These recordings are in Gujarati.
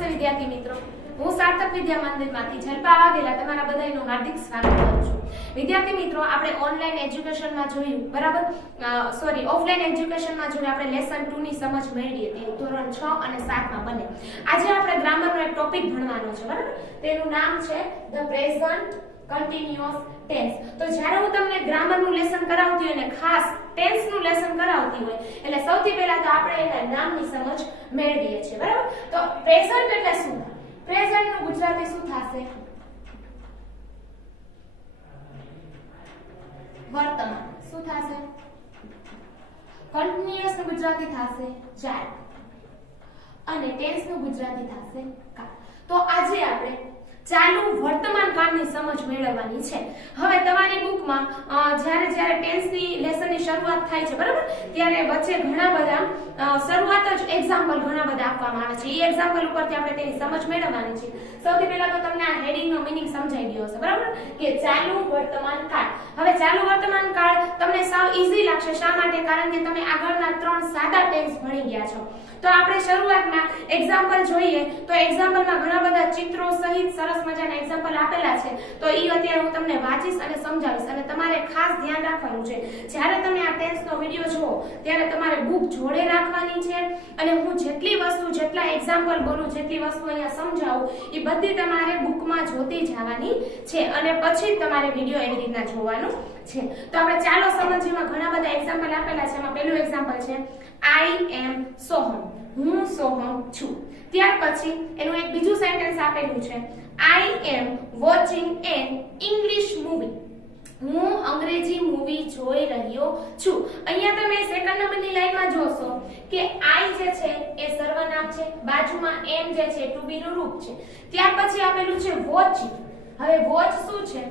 નમસ્તે વિદ્યાર્થી મિત્રો, હું સાર્થક વિદ્યા મંદિરમાંથી જલ્પા વાઘેલા તમારા બધાનું હાર્દિક સ્વાગત કરું છું. વિદ્યાર્થી મિત્રો, આપણે ઓનલાઈન એજ્યુકેશનમાં જોયું, બરાબર, ઓફલાઈન એજ્યુકેશનમાં જોયું આપણે લેસન 2 ની સમજ મેળવી હતી ધોરણ 6 અને 7 માં બંને. આજે આપણે ગ્રામરનો એક ટોપિક ભણવાનો છે, બરાબર. તેનું નામ છે ધ પ્રેઝન્ટ કન્ટિન્યુઅસ ટેન્સ. તો જ્યારે હું તમને ગ્રામરનું લેસન કરાવતી હોય ને ખાસ ટેન્સનું લેસન કરાવતી હોય એટલે સૌથી પહેલા તો આપણે એના નામની સમજ મેળવીએ છીએ, બરાબર. તો પ્રેઝન્ટ એટલે શું? પ્રેઝન્ટનું ગુજરાતી શું થશે? વર્તમાન. શું થશે? કન્ટિન્યુઅસનું ગુજરાતી થશે ચાલુ અને ટેન્સનું ગુજરાતી થશે કાળ. તો આજે આપણે ચાલુ વર્તમાન કાળની સમજ મેળવવાની છે. હવે તમારી બુકમાં જ્યારે ટેન્સની લેસનની શરૂઆત થાય છે, બરાબર, ત્યારે વચ્ચે ઘણા બધા શરૂઆત જ એક્ઝામ્પલ ઘણા બધા આપવામાં આવે છે. એ એક્ઝામ્પલ ઉપરથી આપણે તેની સમજ મેળવવાની છે. સૌથી પહેલા તો તમને આ હેડિંગનો મીનિંગ સમજાઈ ગયો હશે, બરાબર, કે ચાલુ વર્તમાન કાળ. હવે ચાલુ વર્તમાન કાળ તમને સાવ ઈઝી લાગશે. શા માટે? કારણ કે તમે આગળના 3 સાદા ટેન્સ ભણી ગયા છો. તો આપણે શરૂઆતમાં એક્ઝામ્પલ જોઈએ તો એક્ઝામ્પલમાં ઘણા બધા ચિત્રો સહિત સરસ મજાના એક્ઝામ્પલ આપેલા છે. તો એ અત્યારે હું તમને વાંચીશ અને સમજાવીશ અને તમારે ખાસ ધ્યાન રાખવાનું છે જ્યારે તમે આ ટેન્સનો વિડિયો જુઓ ત્યારે તમારે બુક જોડે રાખવાની છે અને હું જેટલા એક્ઝામ્પલ બોલું, જેટલી વસ્તુ અહીંયા સમજાવું એ બધી તમારે બુકમાં જોતી જવાની છે અને પછી તમારે વિડિયો એવી રીતના જોવાનું છે. તો આપણે ચાલો સમજીએ. ઘણા બધા એક્ઝામ્પલ આપેલા છે. એમાં પહેલું એક્ઝામ્પલ છે આઈ એમ સોહમ. હું સોહમ છું. ત્યાર પછી એનું એક બીજું સેન્ટેન્સ આપેલું છે આઈ એમ વોચિંગ એન ઇંગ્લિશ મૂવી. હું અંગ્રેજી મૂવી જોઈ રહ્યો છું. અહીંયા તમે સેકન્ડ નંબરની લાઈનમાં જોશો કે આઈ જે છે એ સર્વનામ છે, બાજુમાં એમ જે છે ટુ બી નું રૂપ છે. ત્યાર પછી આપેલું છે વોચિંગ. હવે વોચ શું છે?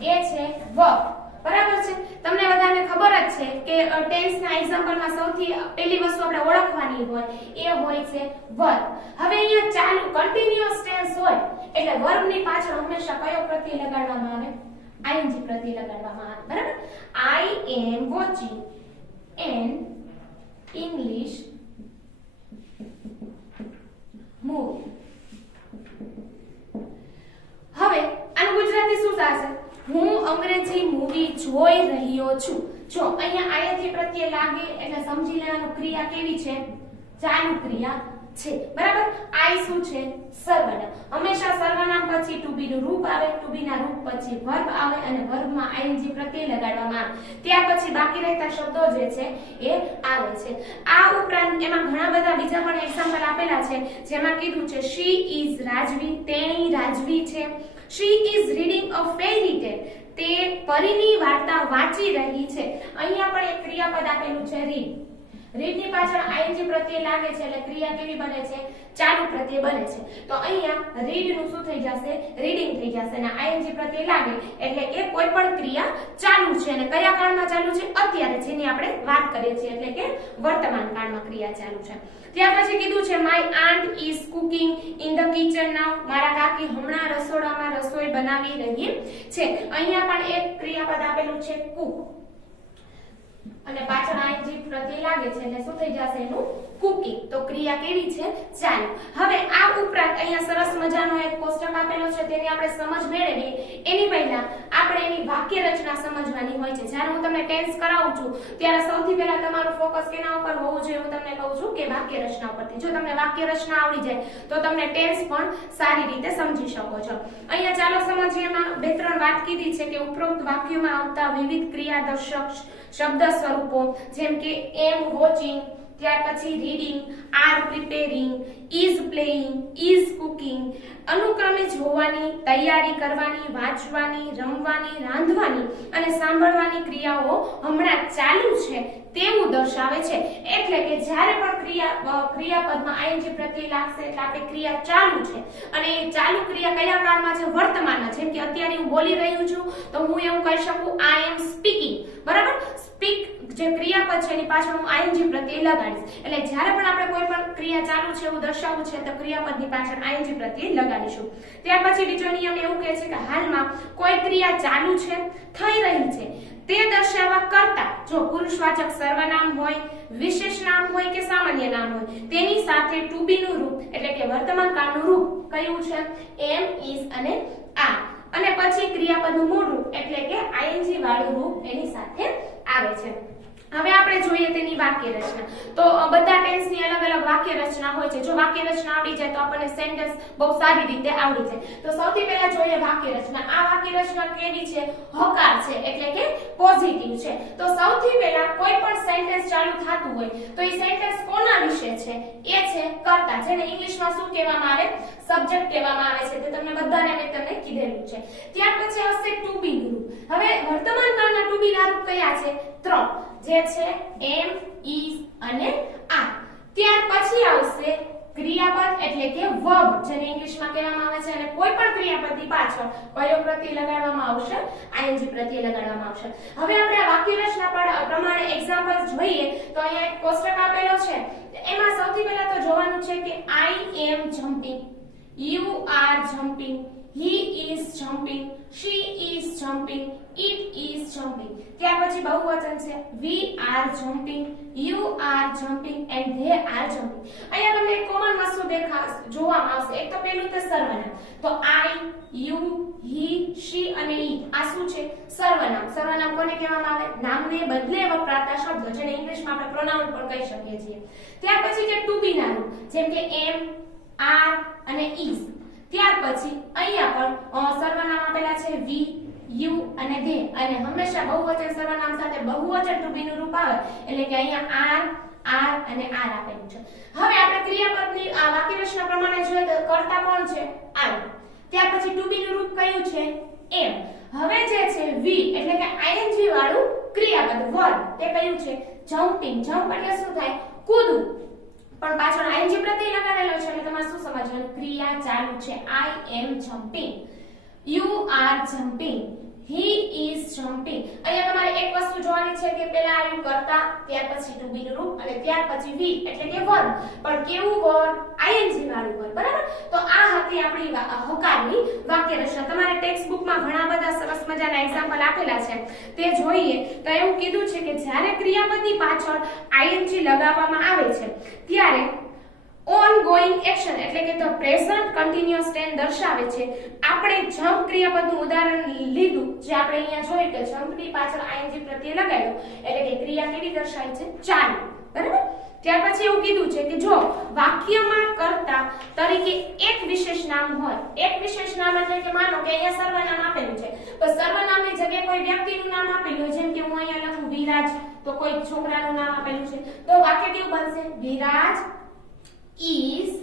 એ છે વર્બ, બરાબર છે. તમને બધાને ખબર જ છે કે ટેન્સના એક્ઝામ્પલમાં સૌથી પહેલી વસ્તુ આપણે ઓળખવાની હોય એ હોય છે વર્બ. હવે અહીંયા ચાલુ કન્ટિન્યુઅસ ટેન્સ હોય એટલે વર્બની પાછળ હંમેશા કયો પ્રત્યય લગાડવામાં આવે? આઈએનજી પ્રત્યય લગાડવામાં આવે, બરાબર. આઈ એમ વોચિંગ એન ઇંગ્લિશ મૂવી. હવે આનું ગુજરાતી શું થશે? હું અંગ્રેજી મૂવી જોઈ રહ્યો છું. જો અહીંયા આયથી પ્રત્યય લાગે એટલે સમજી લેવાનું ક્રિયા કેવી છે? ચાલુ ક્રિયા છે, બરાબર. આઈ શું છે? સર્વનામ. હંમેશા સર્વનામ પછી ટુ બી નું રૂપ આવે, ટુ બી ના રૂપ પછી વર્બ આવે અને વર્બમાં આઈએનજી પ્રત્યય લગાડવામાં આવે. ત્યાર પછી બાકી રહેતા શબ્દો જે છે એ આવે છે. આ ઉપરાંત એમાં ઘણા બધા બીજા પણ એક્ઝામ્પલ આપેલા છે જેમાં કીધું છે શી ઇઝ રાજવી. તેણી રાજવી છે. She is reading a fairy tale. તે પરીની વાર્તા વાંચી રહી છે. અહીંયા પણ એક ક્રિયાપદ આપેલું છે read. read ની પાછળ ing પ્રત્યય લાગે છે એટલે ક્રિયા કેવી બને છે? ચાલુ પ્રત્યય બને છે. તો અહીંયા read નું શું થઈ જશે? રીડિંગ થઈ જશે અને ing પ્રત્યય લાગે એટલે કે કોઈ પણ ક્રિયા ચાલુ છે અને કયા કાળમાં ચાલુ છે? અત્યારે, જેની આપણે વાત કરીએ છીએ એટલે કે વર્તમાન કાળમાં ક્રિયા ચાલુ છે. ત્યાર પછી કીધું છે my aunt is cooking in the kitchen now. મારા કાકી હમણાં રસોડામાં રસોઈ બનાવી રહી છે. અહીંયા પણ એક ક્રિયાપદ આપેલું છે કુક અને પાછળ ing પ્રત્યય લાગે છે એટલે શું થઈ જશે? એનું કુકિંગ. તો ક્રિયા કેવી છે? ચાલુ. હવે આ ઉપરાંત અહીંયા સરસ મજાનો એક કોષ્ટક આપેલો છે તેની આપણે સમજ મેળવીએ એની પહેલા આપણે એની વાક્ય રચના સમજવાની હોય છે. જ્યારે હું તમને ટેન્સ કરાવું છું ત્યારે સૌથી પહેલા તમારું ફોકસ કેના ઉપર હોવું જોઈએ? હું તમને કહું છું કે વાક્ય રચના ઉપરથી. જો તમને વાક્ય રચના આવડી જાય તો તમને ટેન્સ પણ સારી રીતે સમજી શકો છો. અહીંયા ચાલો સમજીએ. એમાં 2-3 વાત કીધી છે કે ઉપરોક્ત વાક્યોમાં આવતા વિવિધ ક્રિયાદર્શક શબ્દ સ્વરૂપો જેમ કે એમ વોચિંગ, ત્યાર પછી reading, are preparing, is playing, is cooking અનુક્રમે જોવાની, તૈયારી કરવાની, વાંચવાની, રમવાની, રાંધવાની અને સાંભળવાની ક્રિયાઓ હમણાં ચાલુ છે તેવું દર્શાવે છે. એટલે કે જ્યારે પણ ક્રિયાપદમાં ing પ્રત્યય લાગશે એટલે આપણે ક્રિયા ચાલુ છે અને એ ચાલુ ક્રિયા કયા કાળમાં છે? વર્તમાનમાં. જેમ કે અત્યારે હું બોલી રહ્યું છું તો હું એવું કહી શકું આઈ એમ સ્પીકિંગ, બરાબર. સ્પીક જે ક્રિયાપદ છે એની પાછળ હું આઈએનજી પ્રત્યય લગાડીશ. એટલે જ્યારે પણ આપણે કોઈ પણ ક્રિયા ચાલુ છે એવું દર્શાવવું છે તો ક્રિયાપદની પાછળ આઈએનજી પ્રત્યય લગાડીશું. ત્યાર પછી બીજો નિયમ એવું કહે છે કે હાલમાં કોઈ ક્રિયા ચાલુ છે, થઈ રહી છે તે દર્શાવવા કરતા જો પુરુષવાચક સર્વનામ હોય, વિશેષ નામ હોય કે સામાન્ય નામ હોય તેની સાથે ટુ બી નું રૂપ એટલે કે વર્તમાન કાળનું રૂપ કયું છે? એમ, ઇઝ અને આર. અને પછી ક્રિયાપદનું મૂળ રૂપ એટલે કે આઈએનજી વાળું રૂપ એની સાથે આવે છે. હવે આપણે જોઈએ તેની વાક્ય રચના. તો બધા ટેન્સની અલગ અલગ વાક્ય રચના હોય છે. જો વાક્ય રચના આવડી જાય તો આપણને સેન્ટેન્સ બહુ સારી રીતે આવડી જાય. તો સૌથી પહેલા જોઈએ વાક્ય રચના. આ વાક્ય રચના કેવી છે? હકાર છે એટલે કે પોઝિટિવ છે. તો સૌથી પહેલા કોઈ પણ સેન્ટેન્સ ચાલુ થતું હોય તો એ સેન્ટેન્સ કોના વિશે છે? એ છે કર્તા, જેને ઇંગ્લિશમાં શું કહેવામાં આવે? સબ્જેક્ટ કહેવામાં આવે છે. તે તમને બધાને મેં તમને કીધેલું છે. ત્યાર પછી આવશે ટુ બી નું રૂપ. હવે વર્તમાન કાળના ટુ બી ના રૂપ કયા છે? 3 જે છે એમ, ઇઝ અને આર. ત્યાર પછી આવશે ક્રિયાપદ એટલે કે વર્બ, જેને ઇંગ્લિશમાં કહેવામાં આવે છે. અને કોઈ પણ ક્રિયાપદની પાછળ કયો પ્રત્યય લગાડવામાં આવશે? આઈએનજી પ્રત્યય લગાડવામાં આવશે. હવે આપણે આ વાક્ય રચના પ્રમાણે એક્ઝામ્પલ જોઈએ તો અહીંયા એક કોષ્ટક આપેલો છે. એમાં સૌથી પહેલા તો જોવાનું છે કે I am jumping, you are jumping, he is jumping, she is jumping, it is jumping. ત્યાર પછી બહુવચન છે we are jumping, you are jumping and they are jumping. અહીંયા તમને એક કોમન વસ્તુ જોવામાં આવશે. એક તો પેલું તે સર્વનામ. તો I, you, he, she અને it આ શું છે? સર્વનામ. સર્વનામ કોને કહેવામાં આવે? નામને બદલે વપરાતા શબ્દો, જેને ઇંગ્લિશમાં આપણે પ્રોનાઉન પણ કહી શકીએ છીએ. ત્યાર પછી છે ટુ બી ના રૂપ, જેમ કે am, are અને is. ત્યાર પછી અહીંયા પણ સર્વનામ આપેલા છે we, you અને they. અને હંમેશા બહુવચન સર્વનામ સાથે બહુવચન ટુ બી નું રૂપ આવે એટલે કે અહીંયા are અને are આપેલું છે. હવે આપણે ક્રિયાપદની આ વાક્ય રચના પ્રમાણે જોઈએ તો કર્તા કોણ છે? I. ત્યાર પછી ટુ બી નું રૂપ કયું છે? am. હવે જે છે we એટલે કે આઈએનજી વાળું ક્રિયાપદ વર્બ તે કયું છે? jumping. jump એટલે શું થાય? કૂદવું. પણ પાછળ આઈએનજી પ્રત્યય લગાડેલો છે એટલે તમારે શું સમજવાનું? ક્રિયા ચાલુ છે. I am jumping, you are jumping, he is jumping. અહીંયા તમારે એક વસ્તુ જોવાની છે કે પહેલા આવ્યું કર્તા, ત્યાર પછી ટુ બી નું રૂપ અને ત્યાર પછી we એટલે કે વર્બ. પણ કેવું વર્બ? આઈએનજી વાળું વર્બ. બરાબર? તો આ હતી આપણી હકારની વાક્ય રચના. તમારે ટેક્સ્ટ બુકમાં ઘણા બધા સરસ મજાના એક્ઝામ્પલ આપેલા છે, તે જોઈએ તો એવું કીધું છે કે જ્યારે ક્રિયાપદની પાછળ આઈએનજી લગાવવામાં આવે છે ત્યારે ongoing action એટલે કે the present continuous tense દર્શાવે છે. આપણે જમ્પ ક્રિયાપદનું ઉદાહરણ લીધું, જે આપણે અહીંયા જોયું કે જમ્પ ની પાછળ આઈએનજી પ્રત્યય લગાવ્યો એટલે કે ક્રિયા કેવી દર્શાવે છે? ચાલુ. બરાબર? ત્યાર પછી એવું કીધું છે કે જો વાક્યમાં કર્તા તરીકે એક વિશેષ નામ હોય, એક વિશેષ નામ એટલે કે માનો કે અહીંયા સર્વનામ આપેલું છે તો સર્વનામની જગ્યાએ કોઈ વ્યક્તિનું નામ આપેલું હોય, જેમ કે હું અહીંયા લખું વિરાજ તો કોઈ છોકરાનું નામ આપેલું છે તો વાક્ય કેવું બનશે? Viraj is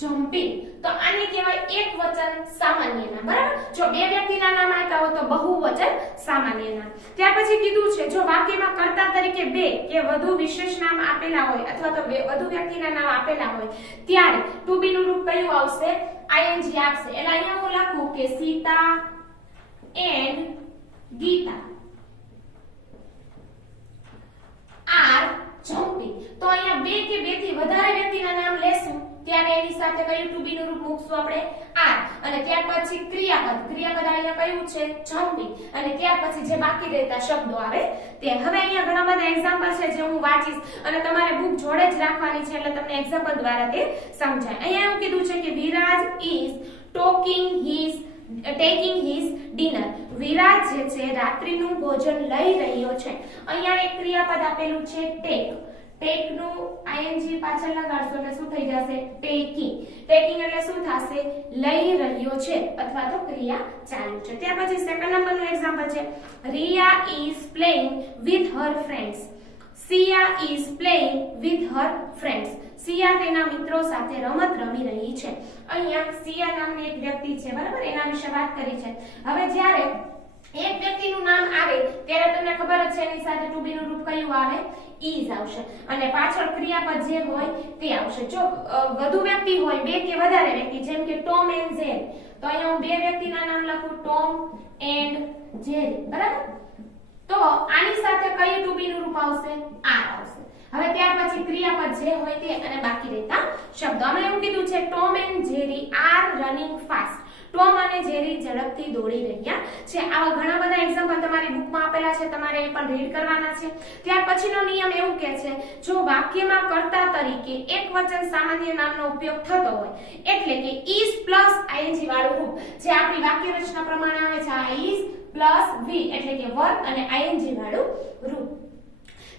jumping. તો આને કહેવાય એક વચન સામાન્ય નામ. બરાબર? જો બે વ્યક્તિના નામ આપ્યા હોય તો બહુવચન સામાન્ય નામ. ત્યાર પછી કીધું છે જો વાક્યમાં કર્તા તરીકે બે કે વધુ વિશેષ નામ આપેલા હોય અથવા તો વધુ વ્યક્તિના નામ આપેલા હોય ત્યારે ટુ બી નું રૂપ કયું આવશે? આઈએનજી આવશે. એટલે અહીંયા હું લખું કે Sita and Gita are jumping. તો અહીંયા બે કે બે થી વધારે વ્યક્તિના નામ લેશું ત્યારે એની સાથે કયું ટુ બી નું રૂપ મૂકશું આપણે? are. અને ત્યાર પછી ક્રિયાપદ અહીંયા કયું છે? jumping. અને ત્યાર પછી જે બાકી રહેતા શબ્દો આવે તે. હવે અહીંયા ઘણા બધા એક્ઝામ્પલ છે જે હું વાંચીશ અને તમારે બુક જોડે જ રાખવાની છે એટલે તમને એક્ઝામ્પલ દ્વારા તે સમજાય. અહીંયા એવું કીધું છે કે Viraj is taking his dinner. Viraj જે છે રાત્રિનું ભોજન લઈ રહ્યો છે. અહીંયા એક ક્રિયાપદ આપેલું છે take. take નું આઈએનજી પાછળ લગાડશો એટલે શું થઈ જશે? taking. taking એટલે શું થશે? લઈ રહ્યો છે અથવા તો ક્રિયા ચાલુ છે. ત્યાર પછી સેકન્ડ નંબરનું એક્ઝામ્પલ છે Riya is playing with her friends. Sia is playing with her friends. સિયા તેના મિત્રો સાથે રમત રમી રહી છે. અહીંયા સિયા નામની એક વ્યક્તિ છે. બરાબર? એના વિશે વાત કરી છે. હવે જ્યારે એક વ્યક્તિનું નામ આવે ત્યારે તમને ખબર જ છે એની સાથે ટુ બી નું રૂપ કયું આવે? is આવશે. અને પાછળ ક્રિયાપદ જે હોય તે આવશે. જો વધુ વ્યક્તિ હોય, બે કે વધારે વ્યક્તિ, જેમ કે ટોમ એન્ડ જેરી, તો અહીંયા હું બે વ્યક્તિના નામ લખું ટોમ એન્ડ જેરી. બરાબર? તો આની સાથે કઈ ટુ બી નું રૂપ આવશે આર આવશે હવે ત્યાર પછી ક્રિયાપદ જે હોય તે અને બાકી રહેતા શબ્દો અમે એવું કીધું છે Tom and Jerry R running fast Tom અને જેરી ઝડપથી દોડી રહ્યા છે આવા ઘણા બધા એક્ઝામ્પલ તમારી બુકમાં આપેલા છે તમારે એ પણ રીડ કરવાના છે ત્યાર પછીનો નિયમ એવું કહે છે જો વાક્યમાં કર્તા તરીકે એકવચન સામાન્ય નામનો ઉપયોગ થતો હોય એટલે કે is પ્લસ ing વાળું રૂપ જે આપણી વાક્ય રચના પ્રમાણે આવે છે આ is પ્લસ v એટલે કે વર્બ અને ing વાળું રૂપ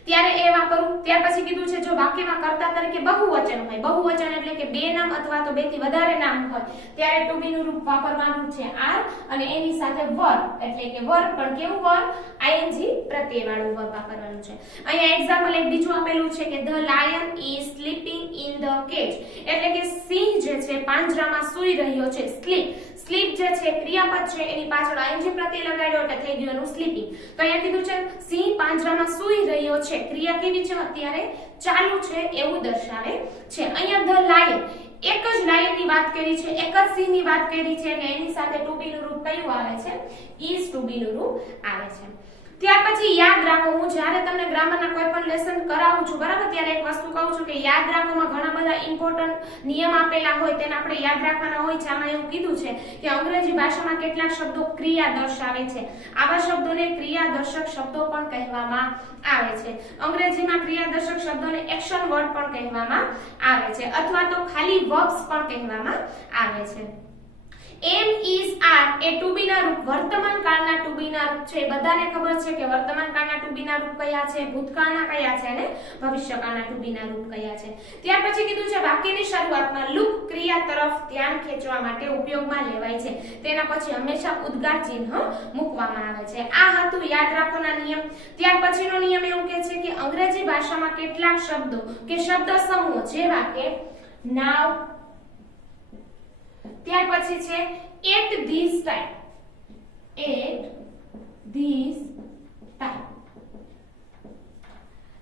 ત્યારે એ વાપરવું ત્યાર પછી કીધું છે જો વાક્યમાં કર્તા તરીકે બહુવચન હોય બહુવચન એટલે કે બે નામ અથવા તો બે થી વધારે નામ હોય ત્યારે ટુ બી નું રૂપ વાપરવાનું છે આર અને એની સાથે વર્બ એટલે કે વર્બ પણ કેવું વર્બ ing પ્રત્યય વાળું વર્બ વાપરવાનું છે અહીંયા એક્ઝામ્પલ એક બીજું આપેલું છે કે the lion is sleeping in the cage એટલે કે સિંહ જે છે પાંજરામાં સૂઈ રહ્યો છે સ્લીપ જે છે ક્રિયાપદ છે એની પાછળ ing પ્રત્યય લગાડ્યો એટલે થઈ ગયું એનું સ્લીપિંગ તો અહીંયા કીધું છે સિંહ પાંજરામાં સૂઈ રહ્યો છે ક્રિયા કેવી છે અત્યારે ચાલુ છે એવું દર્શાવે છે અહીંયા ધ લાયન એક જ લાયન ની વાત કરી છે એક જ સિંહ ની વાત કરી છે કે એની સાથે ટુ બી નું રૂપ કયું આવે છે ઇઝ ટુ બી નું રૂપ આવે છે ત્યાર પછી યાદ રાખો હું જ્યારે તમને ગ્રામરના કોઈ પણ લેસન કરાવું છું બરાબર ત્યારે એક વસ્તુ કહું છું કે યાદ રાખોમાં ઘણા બધા ઇમ્પોર્ટન્ટ નિયમ આપેલા હોય તેને આપણે યાદ રાખવાના હોય છે આમાં એવું કીધું છે કે અંગ્રેજી ભાષામાં કેટલાક શબ્દો ક્રિયા દર્શાવે છે આવા શબ્દોને ક્રિયાદર્શક શબ્દો પણ કહેવામાં આવે છે અંગ્રેજીમાં ક્રિયાદર્શક શબ્દોને એક્શન વર્ડ પણ કહેવામાં આવે છે અથવા તો ખાલી વર્બ્સ પણ કહેવામાં આવે છે એમ ઇઝ આર એ ટુ બી ના રૂપ વર્તમાન કાળના ટુ બી ના રૂપ છે બધાને ખબર છે કે વર્તમાન કાળના ટુ બી ના રૂપ કયા છે ભૂતકાળના કયા છે અને ભવિષ્યકાળના ટુ બી ના રૂપ કયા છે ત્યાર પછી કીધું છે વાક્યની શરૂઆતમાં લુક ક્રિયા તરફ ધ્યાન ખેંચવા માટે ઉપયોગમાં લેવાય છે તેના પછી હંમેશા ઉદ્ગાર ચિહ્ન મૂકવામાં આવે છે આ હતું યાદ રાખોના નિયમ ત્યાર પછીનો નિયમ એવું કહે છે કે અંગ્રેજી ભાષામાં કેટલાક શબ્દો કે શબ્દ સમૂહ જેવા કે નાવ ત્યાર પછી છે at this time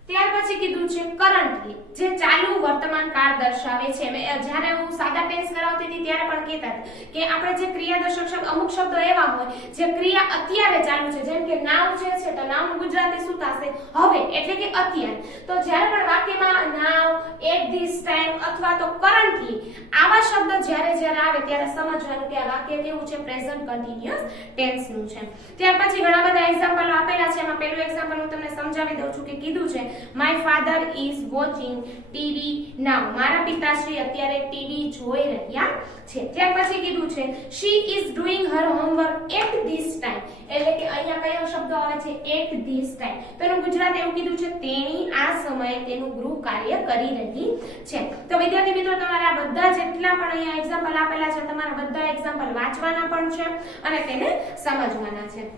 ત્યાર પછી કીધું છે કરન્ટલી જે ચાલુ વર્તમાન કાળ દર્શાવે છે જ્યારે હું સાદા ટેન્સ કરાવતી હતી ત્યારે પણ કહેતા કે આપણે જે ક્રિયાદર્શક શબ્દ અમુક શબ્દો એવા હોય જે ક્રિયા અત્યારે ચાલુ છે જેમ કે નાવ જે છે તો નાવનું ગુજરાતી શું થશે હવે એટલે કે અત્યારે તો જ્યારે પણ વાક્યમાં નાવ at this time અથવા તો કરન્ટલી આવા શબ્દ જ્યારે આવે ત્યારે સમજવાનું કે આ વાક્ય કેવું છે પ્રેઝન્ટ કન્ટિન્યુઅસ ટેન્સ નું છે ત્યાર પછી ઘણા બધા એક્ઝામ્પલો આપેલા છે એમાં પહેલું એક્ઝામ્પલ હું તમને સમજાવી દઉં છું કે કીધું છે my father is watching TV now મારા પિતાશ્રી અત્યારે ટીવી જોઈ રહ્યા છે ત્યાર પછી કીધું છે she is doing her homework at this time એટલે કે અહીંયા કયો શબ્દ આવે છે at this time તો એનું ગુજરાત એવું કીધું છે તેણી આ સમયે તેનું ગૃહ કાર્ય કરી રહી છે તો વિદ્યાર્થી મિત્રો તમારે આ બધા જેટલા પણ અહીંયા એક્ઝામ્પલ આપેલા છે તમારે બધા એક્ઝામ્પલ વાંચવાના પણ છે અને તેને સમજવાના છે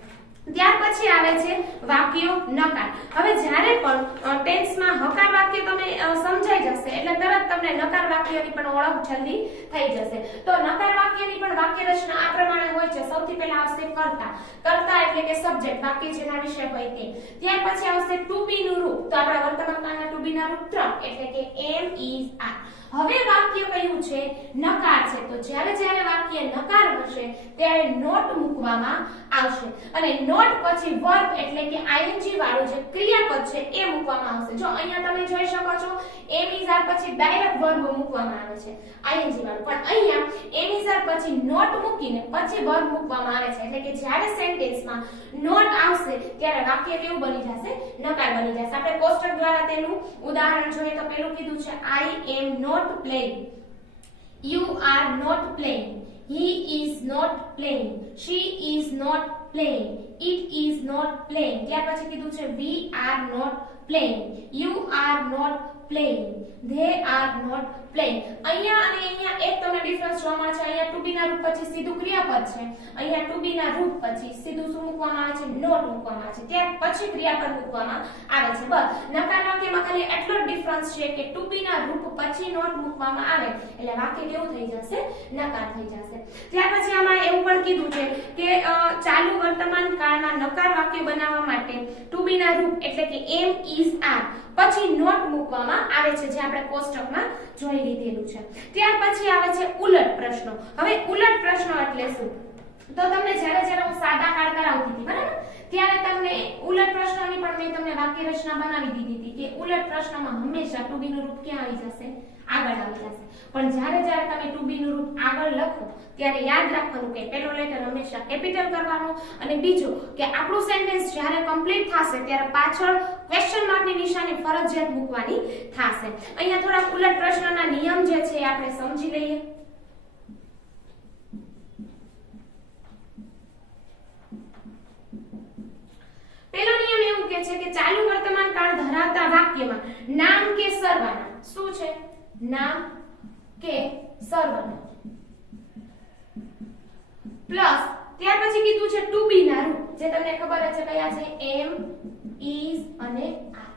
ત્યાર પછી આવે છે વાક્યો નકાર હવે જ્યારે પણ ટેન્સમાં હકાર વાક્ય તમે સમજાઈ જશે એટલે તરત તમને નકાર વાક્યની પણ ઓળખ જલ્દી થઈ જશે તો નકાર વાક્યની પણ વાક્ય રચના આ પ્રમાણે હોય છે સૌથી પહેલા આવશે કર્તા એટલે કે સબ્જેક્ટ વાક્ય જેના વિશે હોય તે ત્યાર પછી આવશે ટુ બી નું રૂપ તો આપણા વર્તમાન કાળના ટુ બી ના રૂપ 3 એટલે કે એમ ઇઝ આર હવે વાક્ય કયું છે નકાર છે તો જ્યારે વાક્ય નકાર હશે ત્યારે નોટ મૂકવામાં આવશે અને નોટ પછી વર્બ એટલે કે ing વાળું જે ક્રિયાપદ છે એ મૂકવામાં આવશે જો અહીંયા તમે જોઈ શકો છો એમ ઇઝ આર પછી ડાયરેક્ટ વર્બ મૂકવામાં આવે છે ing વાળું પણ અહીંયા એમ ઇઝ આર પછી નોટ મૂકીને પછી વર્બ મૂકવામાં આવે છે એટલે કે જ્યારે સેન્ટેન્સમાં નોટ આવશે ત્યારે વાક્ય કેવું બની જશે નકાર બની જશે આપણે કોષ્ટક દ્વારા તેનું ઉદાહરણ જોઈએ તો પેલું કીધું છે I am not playing you are not playing he is not playing she is not playing it is not playing ત્યાર પછી કીધું છે we are not playing you are not playing they are not playing અહીંયા અને અહીંયા એક તમને ડિફરન્સ જોવા મળે છે અહીંયા ટુ બી ના રૂપ પછી સીધું ક્રિયાપદ છે અહીંયા ટુ બી ના રૂપ પછી સીધું શું મૂકવામાં આવે છે નોટ મૂકવામાં આવે છે ત્યાર પછી ક્રિયાપદ મૂકવામાં આવે છે બસ નકાર વાક્યમાં ખાલી એટલો જ ડિફરન્સ છે કે ટુ બી ના રૂપ પછી નોટ મૂકવામાં આવે એટલે વાક્ય કેવું થઈ જશે નકાર થઈ જશે ત્યાર પછી આમાં એવું પણ કીધું છે કે ચાલુ વર્તમાન કાળમાં નકાર વાક્ય બનાવવા માટે ટુ બી ના રૂપ એટલે કે એમ ઇઝ આર પછી નોટ મૂકવામાં આવે છે જે આપણે કોષ્ટકમાં જોઈ લીધેલું છે ત્યાર પછી આવે છે ઉલટ પ્રશ્નો હવે ઉલટ પ્રશ્નો એટલે શું તો તમને જ્યારે હું સાદા કાળ કરાવતી હતી બરાબર ત્યારે તમને ઉલટ પ્રશ્નની પણ મેં તમને વાક્ય રચના બનાવી દીધી હતી કે ઉલટ પ્રશ્નમાં હંમેશા ટુ બી નું રૂપ ક્યાં આવી જશે, આગળ આવી જશે. પણ જ્યારે તમે ટુ બી નું રૂપ આગળ લખો ત્યારે યાદ રાખવાનું કે પહેલો લેટર હંમેશા કેપિટલ કરવાનો, અને બીજું કે આપણું સેન્ટેન્સ જ્યારે કમ્પ્લીટ થશે ત્યારે પાછળ ક્વેશ્ચન માર્કની નિશાની ફરજિયાત મૂકવાની થશે. અહીંયા થોડા ઉલટ પ્રશ્નના નિયમ જે છે આપણે સમજી લઈએ. પહેલો નિયમ એવું કહે છે કે ચાલુ વર્તમાન કાળ ધરાવતા વાક્યમાં નામ કે સર્વનામ, શું છે? નામ કે સર્વનામ પ્લસ ત્યાર પછી કીધું છે ટુ બી ના રૂપ, જે તમને ખબર છે કયા છે, એમ, ઇઝ અને આર.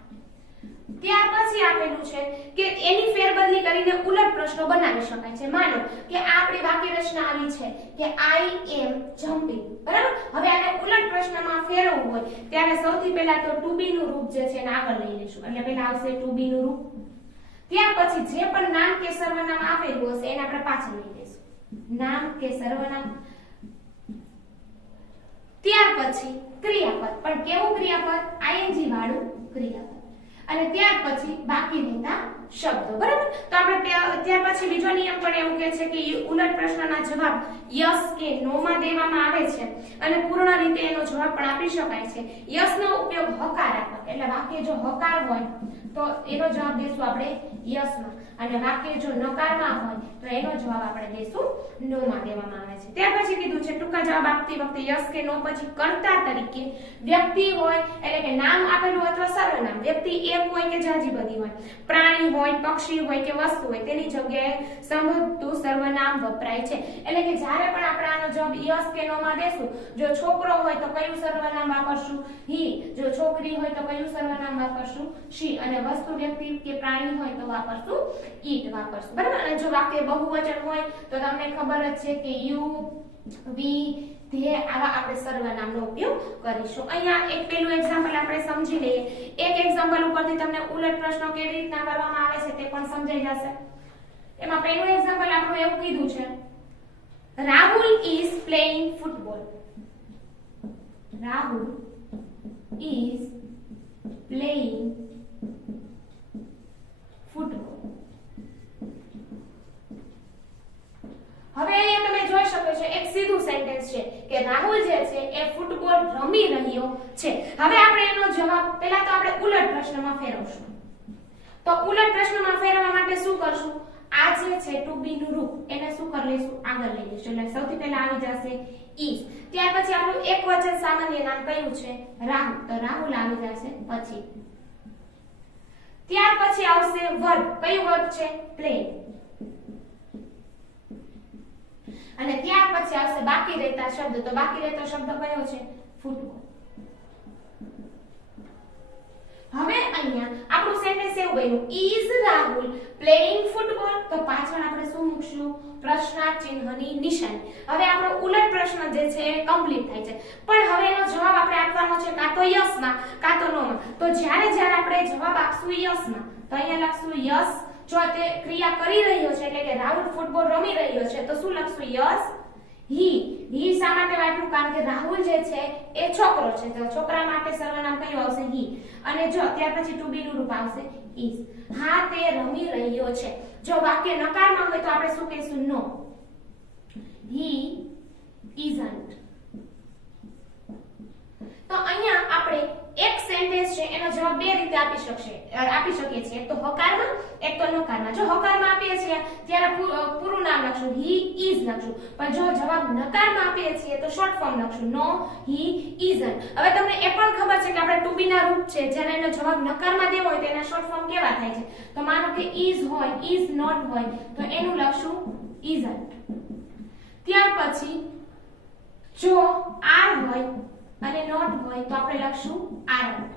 ત્યાર પછી આપેલું છે કે એની ફેરબદલી કરીને ઉલટ પ્રશ્નો બનાવી શકાય છે. માનો કે આપણી વાક્ય રચના આવી છે કે આઈ એમ જમ્પિંગ, બરાબર? હવે આને ઉલટ પ્રશ્નમાં ફેરવવું હોય ત્યારે સૌથી પહેલા તો ટુ બી નું રૂપ જે છે એને આગળ લઈ લેશું. એટલે પહેલા આવશે ટુ બી નું રૂપ, ત્યાર પછી જે પણ નામ કે સર્વનામ આપેલું હશે એને આપણે પાછળ લઈ લેશું, નામ કે સર્વનામ. ત્યાર પછી ક્રિયાપદ, પણ કેવું ક્રિયાપદ? આઈએનજી વાળું ક્રિયાપદ. અને ત્યાર પછી બાકી રહેતા શબ્દો, બરાબર? તો આપણે ત્યાર પછી બીજો નિયમ પણ એવું કહે છે કે ઉલટ પ્રશ્નના જવાબ યસ કે નો માં દેવામાં આવે છે અને પૂર્ણ રીતે એનો જવાબ પણ આપી શકાય છે. યસ નો ઉપયોગ હકારાત્મક, એટલે વાક્ય જો હકાર હોય તો એનો જવાબ દેશું આપણે યસ માં, અને વાક્ય જો નકારમાં હોય તો એનો જવાબ આપણે દેશું નો માં દેવામાં આવે છે. ત્યાર પછી કીધું છે ટૂંકા જવાબ આપતી વખતે યસ કે નો પછી કર્તા તરીકે વ્યક્તિ હોય, એટલે કે નામ આપેલું અથવા સર્વનામ, વ્યક્તિ એક હોય કે જાજી બધી હોય, પ્રાણી હોય, પક્ષી હોય કે વસ્તુ હોય, તેની જગ્યાએ સંબોધતું સર્વનામ વપરાય છે. એટલે કે જ્યારે પણ આપણે આનો જવાબ યસ કે નો માં દેશું, જો છોકરો હોય તો કયું સર્વનામ વાપરશું? હી. જો છોકરી હોય તો કયું સર્વનામ વાપરશું? શી. અને વસ્તુ, વ્યક્તિ કે પ્રાણી હોય તો વાપરશું ઈટ વાપરશું, બરાબર? અને જો વાક્ય બહુવચન હોય તો તમને ખબર જ છે કે યુ, વી, ધે આવા આપણે સર્વનામનો ઉપયોગ કરીશું. અહીંયા એક પેલું એક્ઝામ્પલ આપણે સમજી લઈએ. એક એક્ઝામ્પલ ઉપરથી તમને ઉલટ પ્રશ્નો કેવી રીતના કરવામાં આવે છે તે પણ સમજાઈ જશે. એમાં પહેલું એક્ઝામ્પલ આપણું એવું કીધું છે, Rahul is playing football. Rahul is playing football. હવે અહીંયા તમે જોઈ શકો છો એક સીધું સેન્ટેન્સ છે કે રાહુલ જે છે એ ફૂટબોલ રમી રહ્યો છે. હવે આપણે એનો જવાબ પહેલા તો આપણે ઉલટ પ્રશ્નમાં ફેરવશું. તો ઉલટ પ્રશ્નમાં ફેરવવા માટે શું કરશું? આ જે છે ટુ બી નું રૂપ એને શું કરી લઈશું? આગળ લઈ લઈશું. એટલે સૌથી પહેલા આવી જશે ઇઝ. ત્યાર પછી આપણું એકવચન સામાન્ય નામ કયું છે? રાહુલ. તો રાહુલ આવી જશે પછી. ત્યાર પછી આવશે વર્બ. કયું વર્બ છે? પ્લે. અને ત્યાર પછી આવશે બાકી રહેતા શબ્દ. તો બાકી રહેતો શબ્દ કયો છે? ફૂટબોલ. હવે અહીંયા આપણું સેન્ટેન્સ એવું બન્યું, ઇઝ રાહુલ પ્લેઇંગ ફૂટબોલ. તો પાછળ આપણે શું મૂકશું? પ્રશ્નાર્થ ચિહ્નની નિશાની. હવે આપણો ઉલટ પ્રશ્ન જે છે એ કમ્પ્લીટ થાય છે, પણ હવે એનો જવાબ આપણે આપવાનો છે કાં તો યસ માં કાં તો નો માં. તો જ્યારે આપણે જવાબ આપશું યસ માં તો અહીંયા લખશું યસ. જો તે ક્રિયા કરી રહ્યો છે એટલે કે રાહુલ ફૂટબોલ રમી રહ્યો છે તો શું લખશું? Yes he. હી શા માટે વાપર્યું? કારણ કે રાહુલ જે છે એ છોકરો છે, તો છોકરા માટે સર્વનામ કયું આવશે? હી. અને જો ત્યાર પછી ટુ બી નું રૂપ આવશે ઇઝ. હા તે રમી રહ્યો છે. જો વાક્ય નકારમાં હોય તો આપણે શું કહીશું? નો. હી ઇઝન્ટ. તો અહીંયા આપણે એક સેન્ટેન્સ છે એનો જવાબ બે રીતે આપી શકીએ છીએ, એક તો હકારમાં એક તો નકારમાં. જો હકારમાં આપીએ છીએ ત્યારે પૂરું નામ લખશું, હી ઇઝ લખશું, પણ જો જવાબ નકારમાં આપીએ છીએ તો શોર્ટ ફોર્મ લખશું, નો હી ઇઝન્ટ. હવે તમને એ પણ ખબર છે કે આપણે ટુ બી ના રૂપ છે જ્યારે એનો જવાબ નકારમાં દેવો હોય તો એના શોર્ટ ફોર્મ કેવા થાય છે? તો માનો કે ઇઝ હોય, ઇઝ નોટ હોય તો એનું લખશું ઇઝન્ટ. ત્યાર પછી જો આર હોય અને નોટ હોય તો આપણે લખશું આરન્ટ.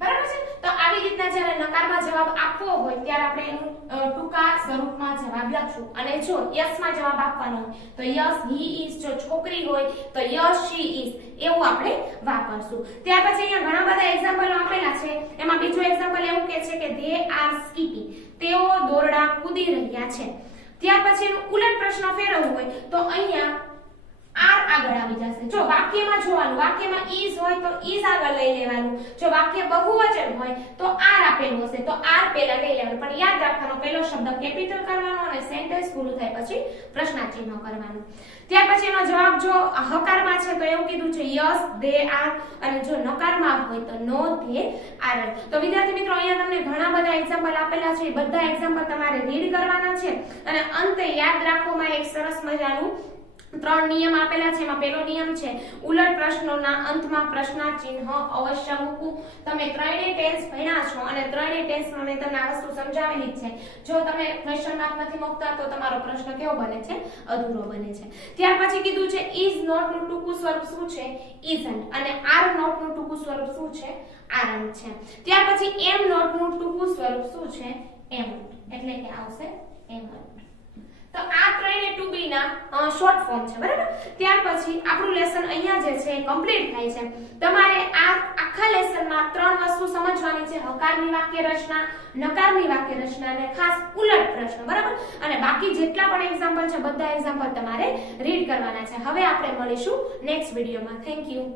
બરાબર છે? તો આવી રીતના જ્યારે નકારમાં જવાબ આપવો હોય ત્યારે આપણે એનું ટૂંકા સ્વરૂપમાં જવાબ લખશું. અને જો યસ માં જવાબ આપવાનો હોય તો યસ હી ઇઝ. જો છોકરી હોય તો યસ શી ઇઝ. એવું આપણે વાપરશું. ત્યાર પછી અહીંયા ઘણા બધા એક્ઝામ્પલો આપેલા છે. એમાં બીજું એક્ઝામ્પલ એવું કહે છે કે ધે આર સ્કીપિંગ. તેઓ દોરડા કૂદી રહ્યા છે. ત્યાર પછી એનું ઉલટ પ્રશ્ન ફેરવવું હોય તો અહીંયા આર આગળ આવી જશે. જો વાક્યમાં જોવાનું, વાક્યમાં is હોય તો is આગળ લઈ લેવાનું, જો વાક્ય બહુવચન હોય તો આર આપેલું હશે તો આર પહેલા લઈ લેવાનું. પણ યાદ રાખવાનો પહેલો શબ્દ કેપિટલ કરવાનો અને સેન્ટેન્સ પૂરું થાય પછી પ્રશ્નાર્થ ચિહ્ન કરવાનું. ત્યાર પછી એનો જવાબ જો હકારમાં છે તો એવું કીધું છે યસ દે આર, અને જો નકારમાં હોય તો નો ધે આર. તો વિદ્યાર્થી મિત્રો અહીંયા તમને ઘણા બધા એક્ઝામ્પલ આપેલા છે, બધા એક્ઝામ્પલ તમારે રીડ કરવાના છે અને અંતે યાદ રાખવામાં એક સરસ મજાનું 3 નિયમ આપેલા છે. એમાં પહેલો નિયમ છે ઉલટ પ્રશ્નોના અંતમાં પ્રશ્નાર્થ ચિહ્ન અવશ્ય મૂકવું. તમે ત્રણેય ટેન્સ ભણ્યા છો અને ત્રણેય ટેન્સમાં મેં તમને આ વસ્તુ સમજાવેલી જ છે. જો તમે ક્વેશ્ચન માર્ક નથી મૂકતા તો તમારો પ્રશ્ન કેવો બને છે? અધૂરો બને છે. ત્યાર પછી કીધું છે ઇઝ નોટ નું ટૂંકું સ્વરૂપ શું છે? ઇઝન્ટ. અને આર નોટ નું ટૂંકું સ્વરૂપ શું છે? આરન્ટ છે. ત્યાર પછી એમ નોટ નું ટૂંકું સ્વરૂપ શું છે? એમન્ટ. એટલે કે આવશે એમન્ટ. તો આ ત્રણે ટુ બી ના શોર્ટ ફોર્મ છે, બરાબર. ત્યાર પછી આપણું લેસન અહીંયા જે છે કમ્પ્લીટ થાય છે. તમારે આ આખા લેસનમાં 3 વસ્તુ સમજવાની છે: હકારની વાક્ય રચના, નકારની વાક્ય રચના અને ખાસ ઉલટ પ્રશ્ન, બરાબર. અને બાકી જેટલા પણ એક્ઝામ્પલ છે બધા એક્ઝામ્પલ તમારે રીડ કરવાના છે. હવે આપણે મળીશું નેક્સ્ટ વિડીયોમાં. Thank you.